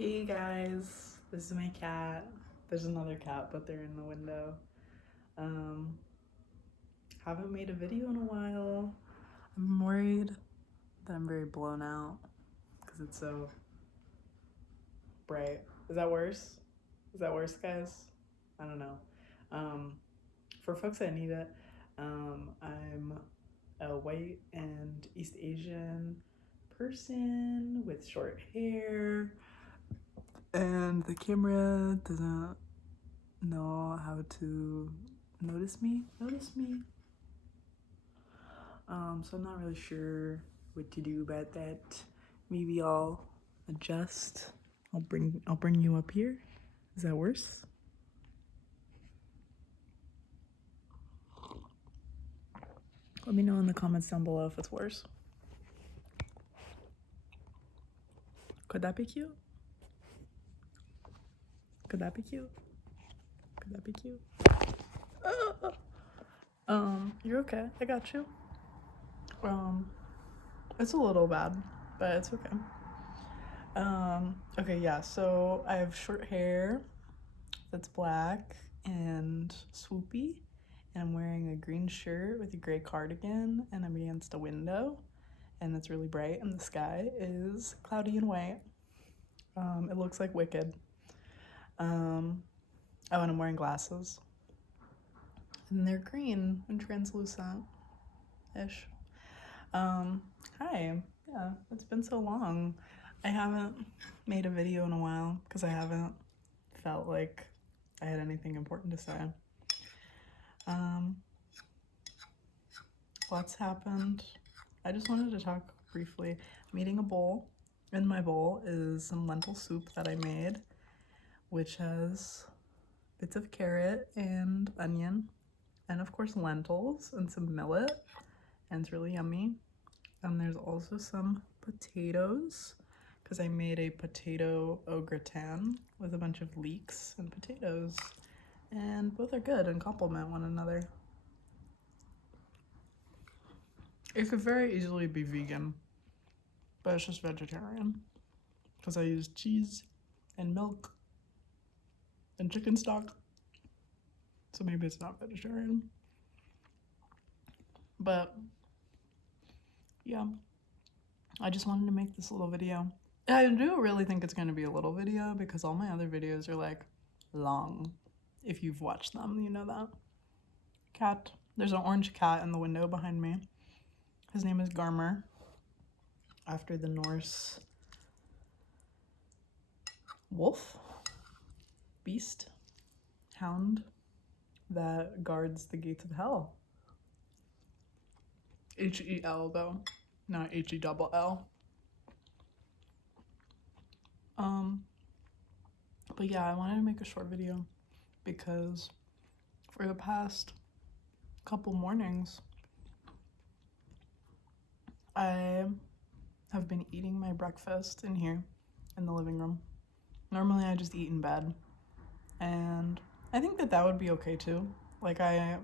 Hey guys, this is my cat. There's another cat, but they're in the window. Um, haven't made a video in a while. I'm worried that I'm very blown out because it's so bright. Is that worse? Is that worse, guys? I don't know. For folks that need it, I'm a white and East Asian person with short hair, and the camera doesn't know how to notice me. So I'm not really sure what to do about that. Maybe I'll adjust. I'll bring you up here. Is that worse? Let me know in the comments down below if it's worse. Could that be cute? Could that be cute? Could that be cute? You're okay. I got you. It's a little bad, but it's okay. Okay, yeah, so I have short hair that's black and swoopy, and I'm wearing a green shirt with a gray cardigan, and I'm against a window, and it's really bright, and the sky is cloudy and white. It looks like Wicked. Oh, and I'm wearing glasses, and they're green and translucent-ish. Hi. Yeah, it's been so long. I haven't made a video in a while because I haven't felt like I had anything important to say. What's happened? I just wanted to talk briefly. I'm eating a bowl. In my bowl is some lentil soup that I made, which has bits of carrot and onion, and of course lentils and some millet, and it's really yummy. And there's also some potatoes, because I made a potato au gratin with a bunch of leeks and potatoes, and both are good and complement one another. It could very easily be vegan, but it's just vegetarian because I use cheese and milk and chicken stock, so maybe it's not vegetarian. But yeah, I just wanted to make this little video. I do really think it's going to be a little video because all my other videos are like long. If you've watched them, you know that. Cat. There's an orange cat in the window behind me. His name is Garmer, after the Norse wolf, beast, hound that guards the gates of hell. H-E-L though, not H-E-double-L. But yeah, I wanted to make a short video because for the past couple mornings, I have been eating my breakfast in here in the living room. Normally I just eat in bed, and I think that would be okay too. Like, I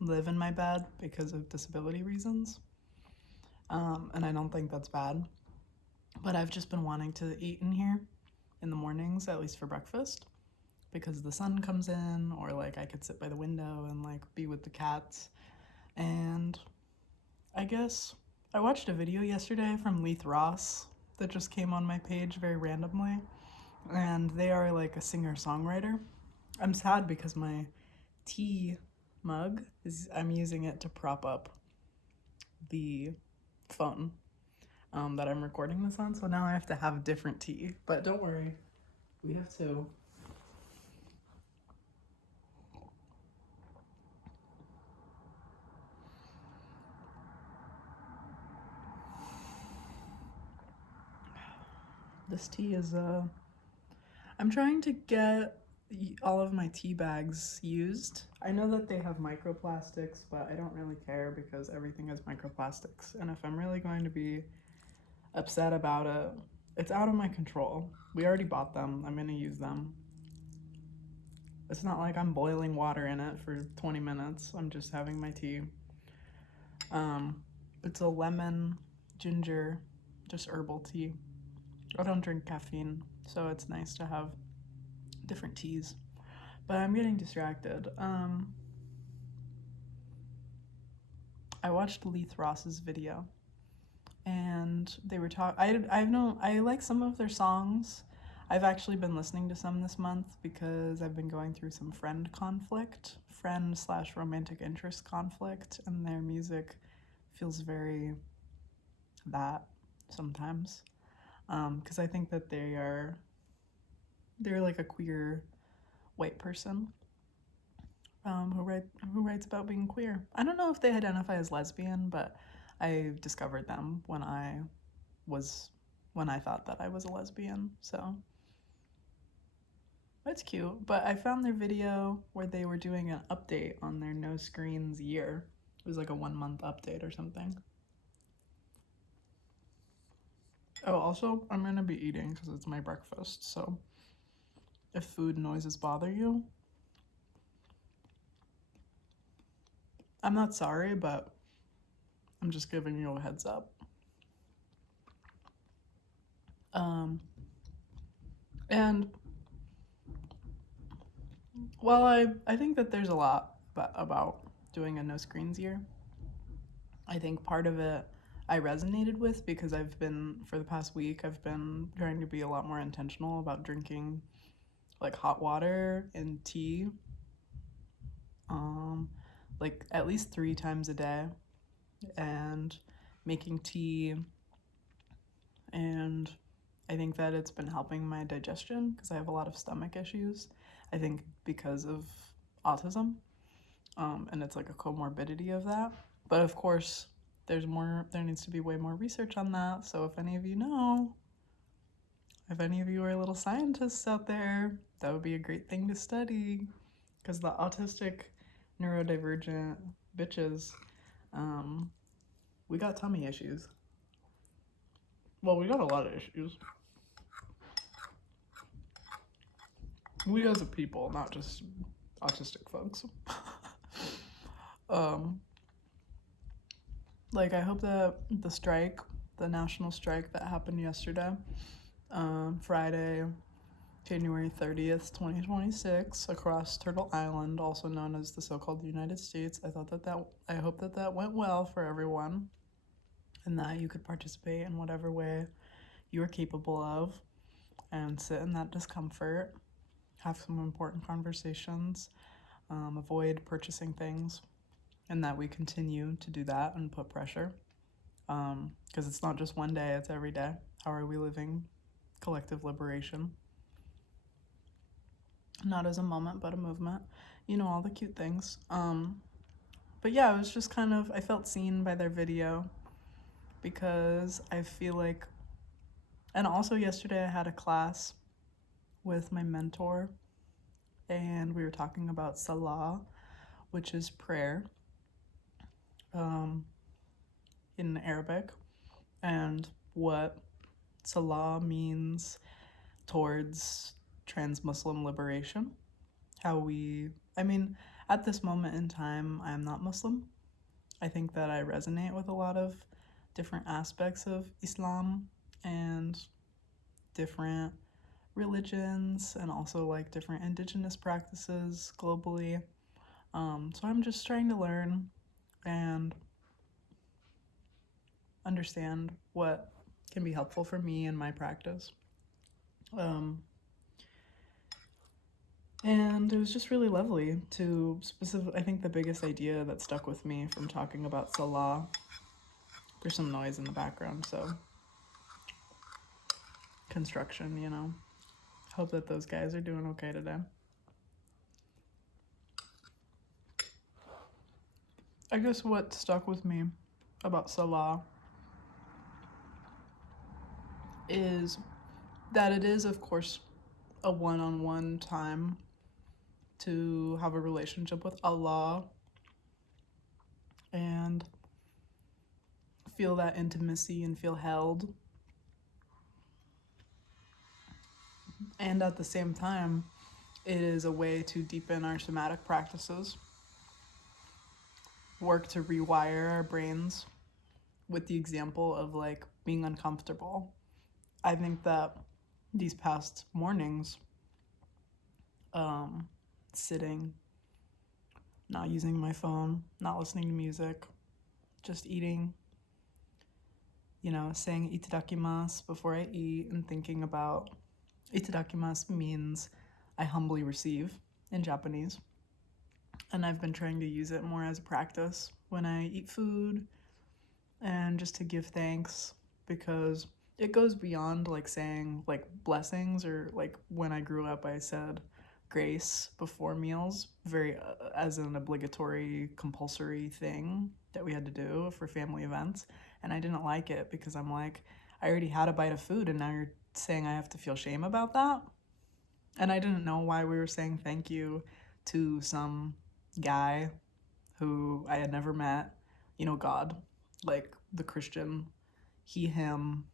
live in my bed because of disability reasons, and I don't think that's bad, but I've just been wanting to eat in here in the mornings, at least for breakfast, because the sun comes in, or like I could sit by the window and like be with the cats. And I guess I watched a video yesterday from Leith Ross that just came on my page very randomly, and they are like a singer-songwriter. I'm sad because my tea mug I'm using it to prop up the phone that I'm recording this on, so now I have to have different tea, but don't worry, we have two. This tea is I'm trying to get all of my tea bags used. I know that they have microplastics, but I don't really care because everything has microplastics, and if I'm really going to be upset about it, it's out of my control. We already bought them. I'm gonna use them. It's not like I'm boiling water in it for 20 minutes. I'm just having my tea. It's a lemon, ginger, just herbal tea. I don't drink caffeine, so it's nice to have different teas. But I'm getting distracted. I watched Leith Ross's video, and they were talking. I like some of their songs. I've actually been listening to some this month because I've been going through some friend/romantic interest conflict, and their music feels very that sometimes. Because I think that they're like a queer white person who writes about being queer. I don't know if they identify as lesbian, but I discovered them when I thought that I was a lesbian. So it's cute. But I found their video where they were doing an update on their no screens year. It was like a 1 month update or something. Oh, also, I'm gonna be eating because it's my breakfast. So if food noises bother you, I'm not sorry, but I'm just giving you a heads up. And well, I think that there's a lot about doing a no screens year. I think part of it I resonated with because for the past week, I've been trying to be a lot more intentional about drinking like hot water and tea, like at least 3 times a day, and making tea. And I think that it's been helping my digestion because I have a lot of stomach issues. I think because of autism, and it's like a comorbidity of that. But of course, there needs to be way more research on that. So if any of you are little scientists out there, that would be a great thing to study. Because the autistic, neurodivergent bitches, we got tummy issues. Well, we got a lot of issues. We as a people, not just autistic folks. Like, I hope that the national strike that happened yesterday, Friday, January 30th, 2026, across Turtle Island, also known as the so-called United States, I hope that went well for everyone, and that you could participate in whatever way you are capable of, and sit in that discomfort, have some important conversations, avoid purchasing things, and that we continue to do that and put pressure. Because it's not just one day, it's every day. How are we living collective liberation? Not as a moment, but a movement. All the cute things. But yeah, it was just I felt seen by their video because I feel like, and also yesterday I had a class with my mentor, and we were talking about Salah, which is prayer in Arabic, and what Salah means towards trans Muslim liberation. At this moment in time, I am not Muslim. I think that I resonate with a lot of different aspects of Islam and different religions, and also like different indigenous practices globally. So I'm just trying to learn and understand what can be helpful for me in my practice. And it was just really lovely to I think the biggest idea that stuck with me from talking about Salah, there's some noise in the background, so construction. Hope that those guys are doing okay today. I guess what stuck with me about Salah is that it is, of course, a one-on-one time to have a relationship with Allah and feel that intimacy and feel held. And at the same time, it is a way to deepen our somatic practices, work to rewire our brains with the example of like being uncomfortable. I think that these past mornings, sitting, not using my phone, not listening to music, just eating, saying itadakimasu before I eat and thinking about itadakimasu means I humbly receive in Japanese. And I've been trying to use it more as a practice when I eat food and just to give thanks, because it goes beyond like saying like blessings, or like when I grew up I said grace before meals, very as an obligatory compulsory thing that we had to do for family events, and I didn't like it because I'm like, I already had a bite of food and now you're saying I have to feel shame about that. And I didn't know why we were saying thank you to some guy who I had never met, God, like the Christian, he, him,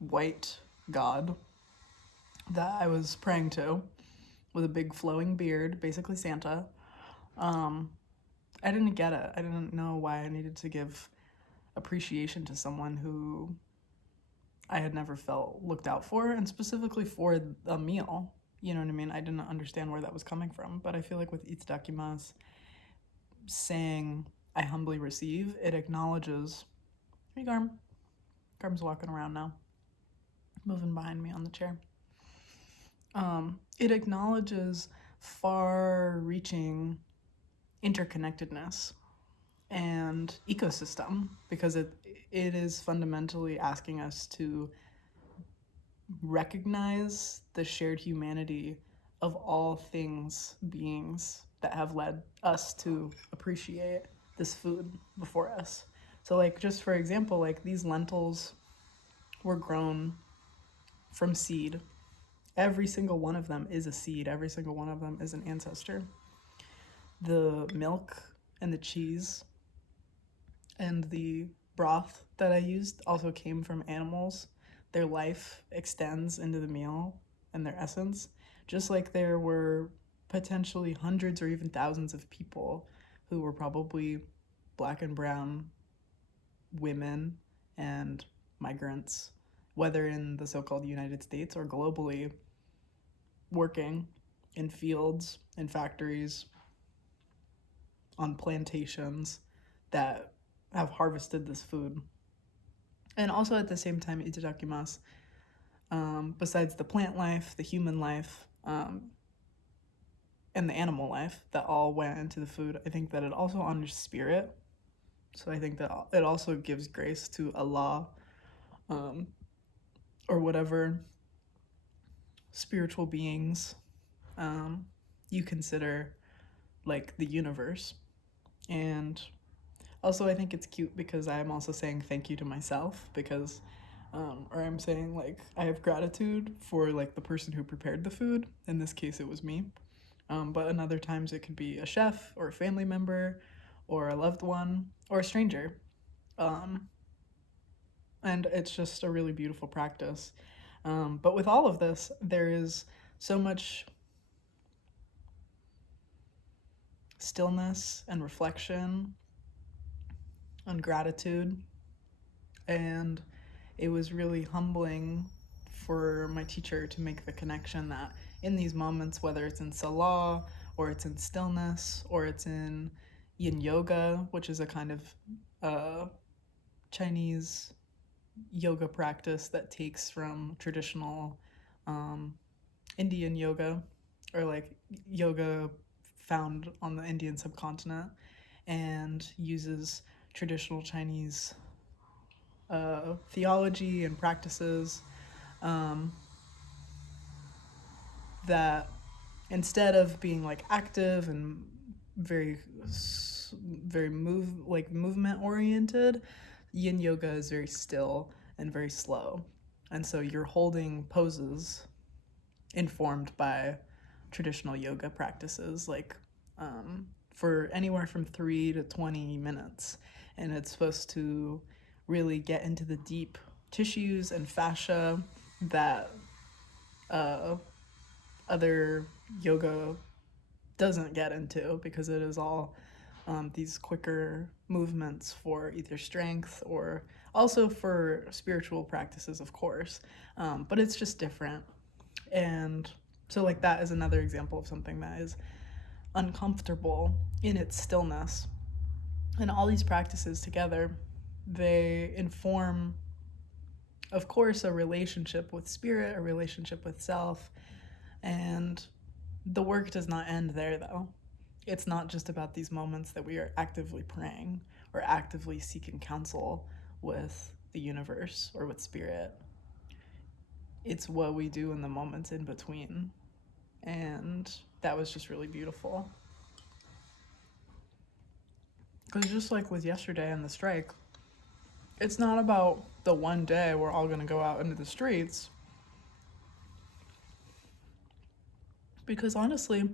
white God that I was praying to with a big flowing beard, basically Santa. Um, I didn't get it. I didn't know why I needed to give appreciation to someone who I had never felt looked out for, and specifically for a meal. You know what I mean? I didn't understand where that was coming from, but I feel like with itadakimasu, saying I humbly receive, it acknowledges. Hey, Garm. Garm's walking around now, moving behind me on the chair. It acknowledges far-reaching interconnectedness and ecosystem, because it is fundamentally asking us to recognize the shared humanity of all things, beings that have led us to appreciate this food before us. So like, just for example, like these lentils were grown from seed. Every single one of them is a seed. Every single one of them is an ancestor. The milk and the cheese and the broth that I used also came from animals. Their life extends into the meal and their essence, just like there were potentially hundreds or even thousands of people who were probably black and brown women and migrants, whether in the so-called United States or globally, working in fields, in factories, on plantations that have harvested this food. And also at the same time, itadakimasu, besides the plant life, the human life, and the animal life that all went into the food, I think that it also honors spirit. So I think that it also gives grace to Allah, or whatever spiritual beings you consider like the universe. And also I think it's cute because I'm also saying thank you to myself, because or I'm saying like I have gratitude for like the person who prepared the food. In this case it was me, but in other times it could be a chef or a family member or a loved one or a stranger. And it's just a really beautiful practice. But with all of this, there is so much stillness and reflection and gratitude. And it was really humbling for my teacher to make the connection that in these moments, whether it's in Salah or it's in stillness or it's in yin yoga, which is a kind of Chinese yoga practice that takes from traditional Indian yoga, or like yoga found on the Indian subcontinent, and uses traditional Chinese theology and practices, that instead of being like active and very movement oriented, yin yoga is very still and very slow. And so you're holding poses informed by traditional yoga practices, like for anywhere from 3 to 20 minutes. And it's supposed to really get into the deep tissues and fascia that other yoga doesn't get into, because it is all these quicker movements for either strength or Also for spiritual practices, of course, but it's just different. And so, like, that is another example of something that is uncomfortable in its stillness. And all these practices together, they inform, of course, a relationship with spirit, a relationship with self. And the work does not end there, though. It's not just about these moments that we are actively praying or actively seeking counsel with the universe or with spirit. It's what we do in the moments in between. And that was just really beautiful. Because just like with yesterday and the strike, it's not about the one day we're all going to go out into the streets. Because honestly,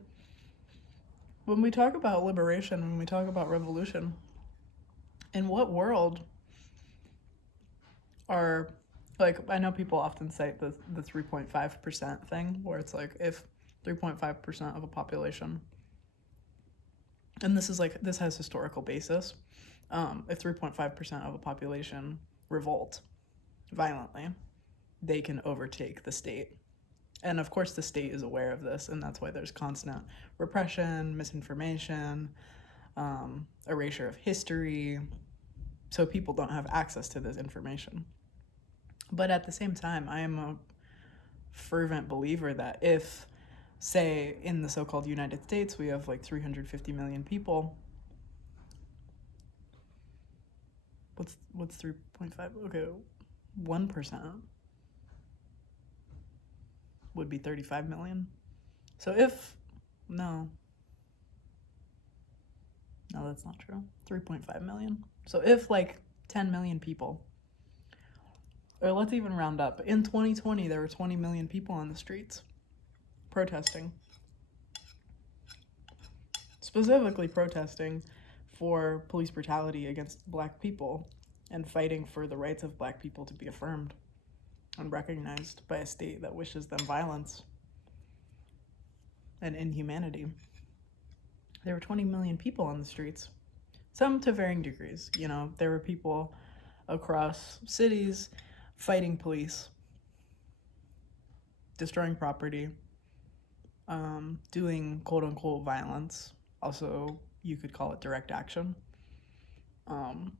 when we talk about liberation, when we talk about revolution, in what world are, like, I know people often cite the 3.5% thing, where it's like if 3.5% of a population, and this has historical basis, if 3.5% of a population revolt violently, they can overtake the state. And of course the state is aware of this, and that's why there's constant repression, misinformation, erasure of history, so people don't have access to this information. But at the same time, I am a fervent believer that if, say, in the so-called United States, we have like 350 million people. What's 3.5? Okay, 1% would be 35 million. So if, no, that's not true. 3.5 million. So if like 10 million people, or let's even round up, in 2020 there were 20 million people on the streets protesting, specifically protesting for police brutality against Black people and fighting for the rights of Black people to be affirmed and recognized by a state that wishes them violence and inhumanity. There were 20 million people on the streets, some to varying degrees. You know, there were people across cities fighting police, destroying property, doing quote-unquote violence. Also, you could call it direct action.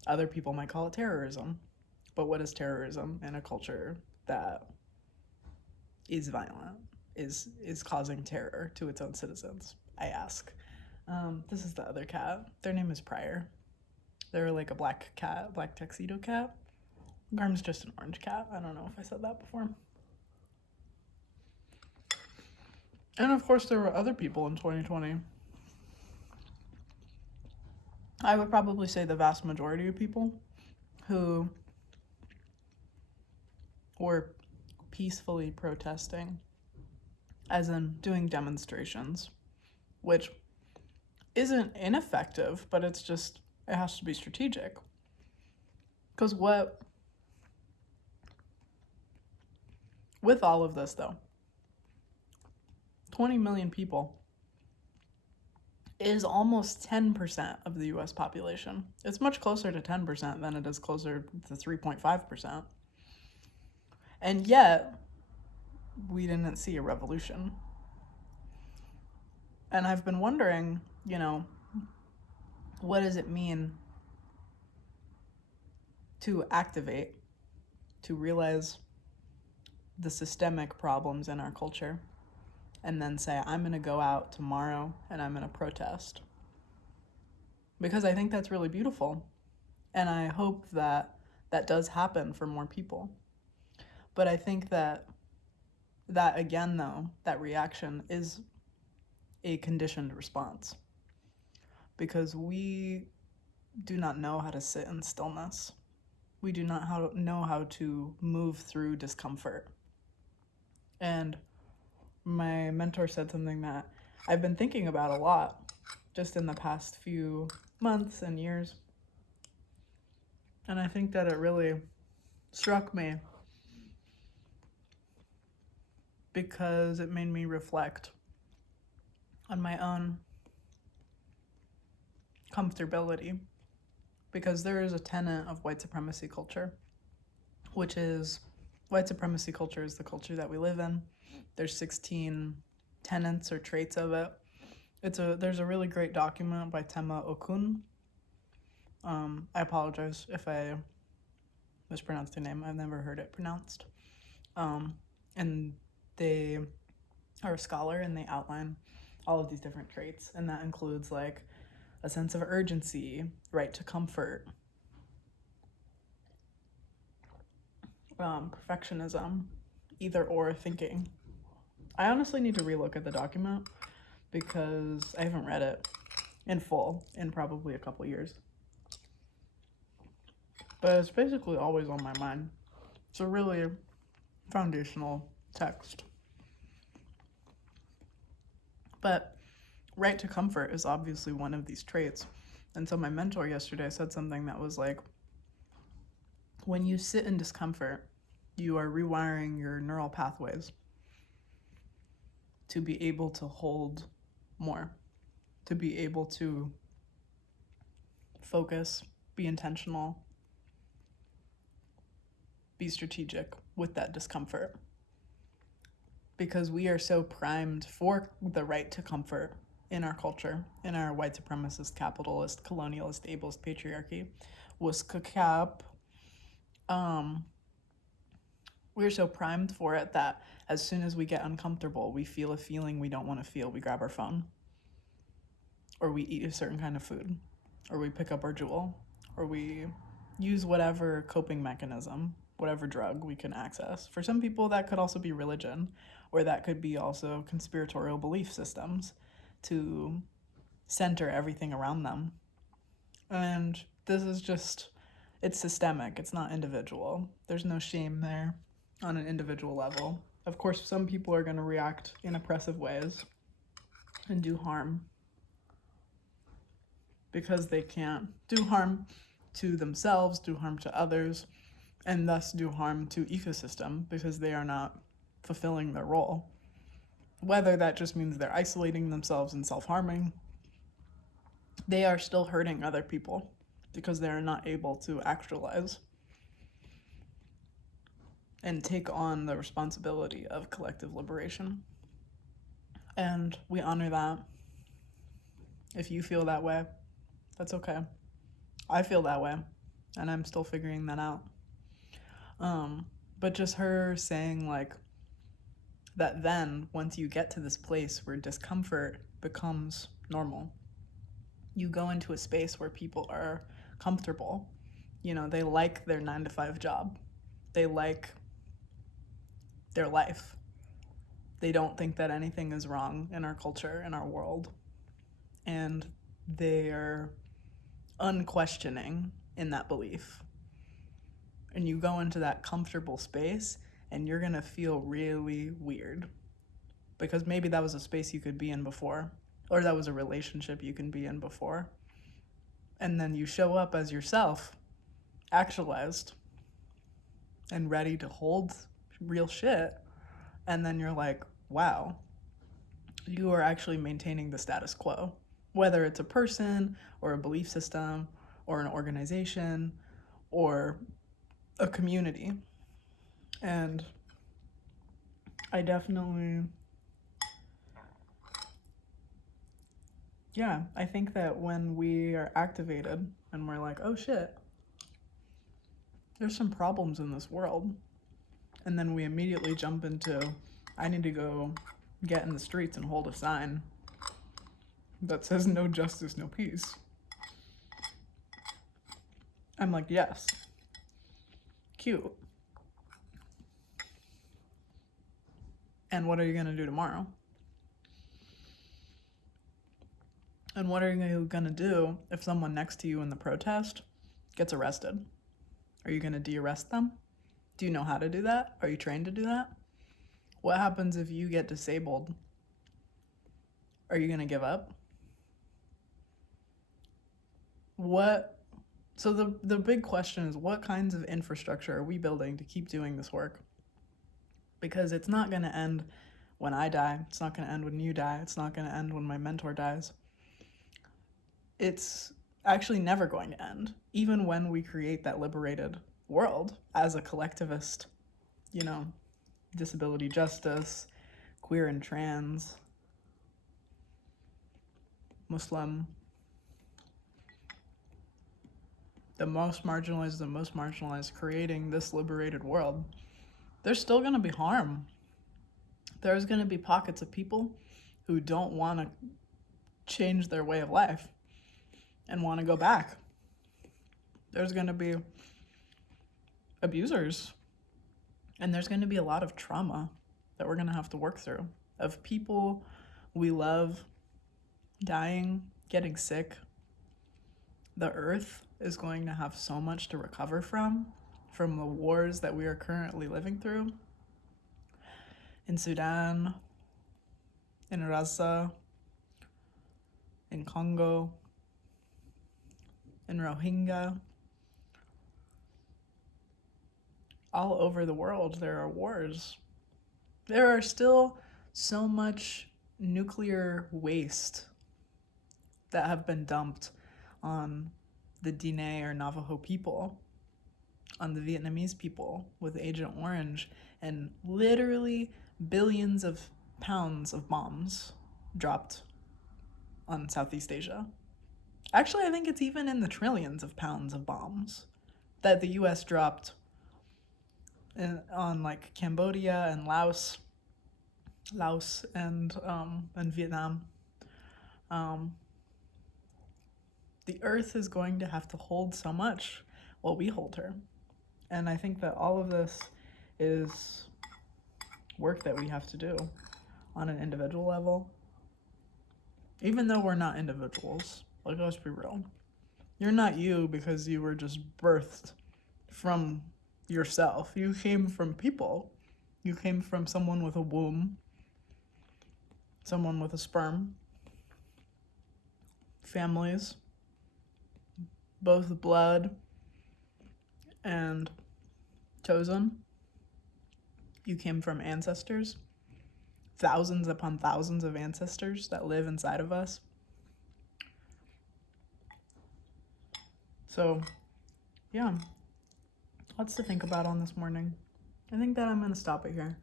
Other people might call it terrorism. But what is terrorism in a culture that is violent, is causing terror to its own citizens, I ask. This is the other cat. Their name is Pryor. They're like a black cat, black tuxedo cat. Garm's just an orange cat. I don't know if I said that before. And of course, there were other people in 2020. I would probably say the vast majority of people who were peacefully protesting, as in doing demonstrations, which isn't ineffective, but it has to be strategic. Because with all of this though, 20 million people is almost 10% of the US population. It's much closer to 10% than it is closer to 3.5%. And yet, we didn't see a revolution. And I've been wondering, what does it mean to activate, to realize the systemic problems in our culture, and then say, I'm going to go out tomorrow and I'm going to protest? Because I think that's really beautiful. And I hope that that does happen for more people. But I think that again, though, that reaction is a conditioned response. Because we do not know how to sit in stillness. We do not know how to move through discomfort. And my mentor said something that I've been thinking about a lot just in the past few months and years. And I think that it really struck me because it made me reflect on my own comfortability. Because there is a tenet of white supremacy culture which is white supremacy culture is the culture that we live in. There's 16 tenets or traits of it. There's a really great document by Tema Okun. I apologize if I mispronounced her name. I've never heard it pronounced. And they are a scholar and they outline all of these different traits, and that includes like a sense of urgency, right to comfort, perfectionism, either or thinking. I honestly need to relook at the document because I haven't read it in full in probably a couple years. But it's basically always on my mind. It's a really foundational text. But right to comfort is obviously one of these traits. And so my mentor yesterday said something that was like, when you sit in discomfort, you are rewiring your neural pathways to be able to hold more, to be able to focus, be intentional, be strategic with that discomfort. Because we are so primed for the right to comfort in our culture, in our white supremacist, capitalist, colonialist, ableist patriarchy. Wuskakap. We're so primed for it that as soon as we get uncomfortable, we feel a feeling we don't want to feel. We grab our phone, or we eat a certain kind of food, or we pick up our jewel, or we use whatever coping mechanism, whatever drug we can access. For some people, that could also be religion, or that could be also conspiratorial belief systems to center everything around them. And this is just, it's systemic, it's not individual. There's no shame there on an individual level. Of course, some people are going to react in oppressive ways and do harm because they can't do harm to themselves, do harm to others, and thus do harm to ecosystem because they are not fulfilling their role. Whether that just means they're isolating themselves and self-harming, they are still hurting other people because they are not able to actualize and take on the responsibility of collective liberation. And we honor that. If you feel that way, that's okay. I feel that way, and I'm still figuring that out. But just her saying like that then once you get to this place where discomfort becomes normal, you go into a space where people are comfortable. You know, they like their 9-to-5 job. They like their life. They don't think that anything is wrong in our culture, in our world. And they're unquestioning in that belief. And you go into that comfortable space and you're going to feel really weird because maybe that was a space you could be in before, or that was a relationship you can be in before. And then you show up as yourself, actualized and ready to hold real shit. And then you're like, wow, you are actually maintaining the status quo, whether it's a person or a belief system or an organization or a community. And I definitely, I think that when we are activated and we're like, oh shit, there's some problems in this world, and then we immediately jump into, I need to go get in the streets and hold a sign that says no justice, no peace. I'm like, yes, cute. And what are you gonna do tomorrow? And what are you gonna do if someone next to you in the protest gets arrested? Are you gonna de-arrest them? Do you know how to do that? Are you trained to do that? What happens if you get disabled? Are you gonna give up? So the big question is, what kinds of infrastructure are we building to keep doing this work? Because it's not gonna end when I die. It's not gonna end when you die. It's not gonna end when my mentor dies. It's actually never going to end, even when we create that liberated world as a collectivist, you know, disability justice, queer and trans, Muslim, the most marginalized, creating this liberated world, there's still going to be harm. There's going to be pockets of people who don't want to change their way of life and want to go back. There's going to be abusers, and there's going to be a lot of trauma that we're going to have to work through, of people we love dying, getting sick. The earth is going to have so much to recover from the wars that we are currently living through in Sudan, in Gaza, in Congo, in Rohingya. All over the world, there are wars. There are still so much nuclear waste that have been dumped on the Diné or Navajo people, on the Vietnamese people with Agent Orange, and literally billions of pounds of bombs dropped on Southeast Asia. Actually, I think it's even in the trillions of pounds of bombs that the US dropped on like Cambodia and Laos and Vietnam. The earth is going to have to hold so much while we hold her. And I think that all of this is work that we have to do on an individual level. Even though we're not individuals, like, let's be real. You're not you because you were just birthed from yourself. You came from people. You came from someone with a womb, someone with a sperm, families, both blood and chosen. You came from ancestors, thousands upon thousands of ancestors that live inside of us. So, yeah, lots to think about on this morning. I think that I'm going to stop it here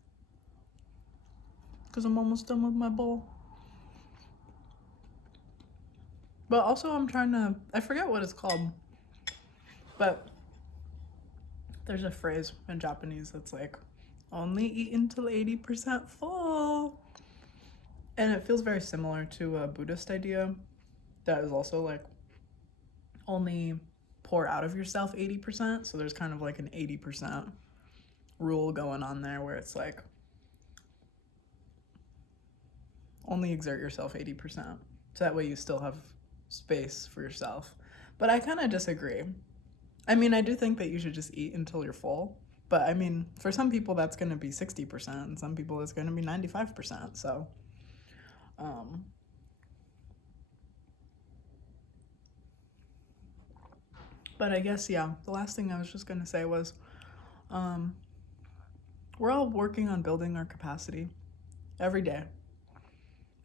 because I'm almost done with my bowl. But also I forget what it's called, but there's a phrase in Japanese that's like, only eat until 80% full. And it feels very similar to a Buddhist idea that is also like, only pour out of yourself 80%. So there's kind of like an 80% rule going on there where it's like, only exert yourself 80%. So that way you still have space for yourself. But I kind of disagree. I mean, I do think that you should just eat until you're full. But I mean, for some people that's going to be 60%, and some people it's going to be 95%. So, but I guess, yeah, the last thing I was just going to say was, we're all working on building our capacity every day.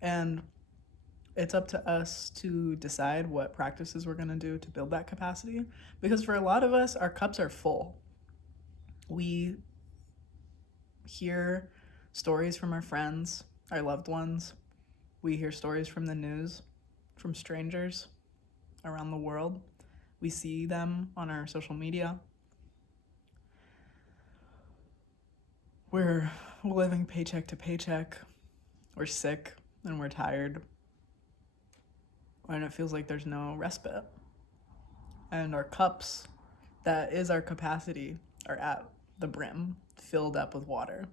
And it's up to us to decide what practices we're going to do to build that capacity. Because for a lot of us, our cups are full. We hear stories from our friends, our loved ones. We hear stories from the news, from strangers around the world. We see them on our social media. We're living paycheck to paycheck. We're sick and we're tired. And it feels like there's no respite. And our cups, that is our capacity, are at the brim, filled up with water.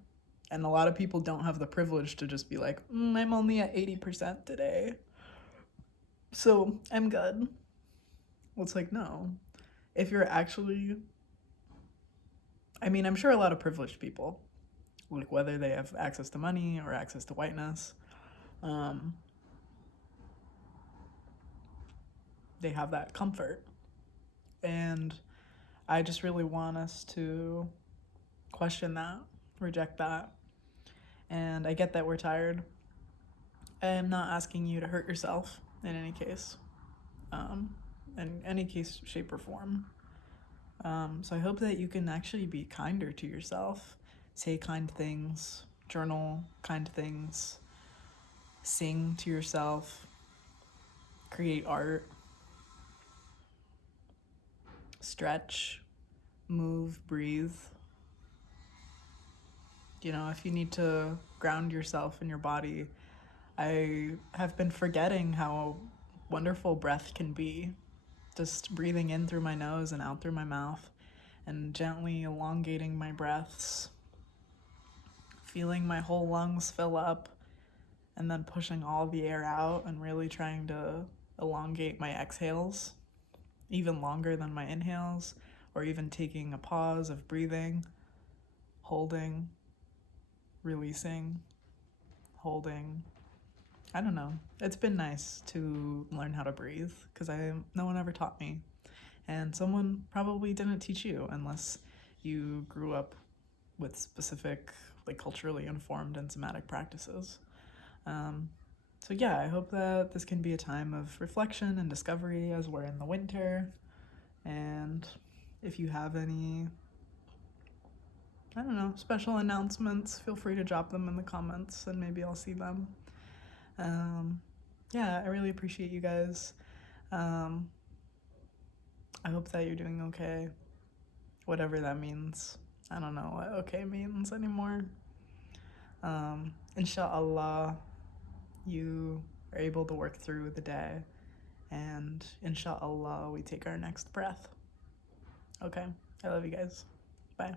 And a lot of people don't have the privilege to just be like, I'm only at 80% today, so I'm good. Well, it's like, no. If you're actually, I mean, I'm sure a lot of privileged people, like whether they have access to money or access to whiteness, they have that comfort. And I just really want us to question that, reject that. And I get that we're tired. I'm not asking you to hurt yourself in any case, shape, or form. So I hope that you can actually be kinder to yourself, say kind things, journal kind things, sing to yourself, create art, stretch, move, breathe. You know, if you need to ground yourself in your body, I have been forgetting how wonderful breath can be. Just breathing in through my nose and out through my mouth and gently elongating my breaths, feeling my whole lungs fill up, and then pushing all the air out and really trying to elongate my exhales even longer than my inhales, or even taking a pause of breathing, holding, releasing, holding. I don't know. It's been nice to learn how to breathe because no one ever taught me. And someone probably didn't teach you unless you grew up with specific, like culturally informed and somatic practices. So yeah, I hope that this can be a time of reflection and discovery as we're in the winter. And if you have any, I don't know, special announcements, feel free to drop them in the comments and maybe I'll see them. Yeah, I really appreciate you guys. I hope that you're doing okay, whatever that means. I don't know what okay means anymore. Inshallah, you are able to work through the day, and inshallah, we take our next breath. Okay, I love you guys. Bye.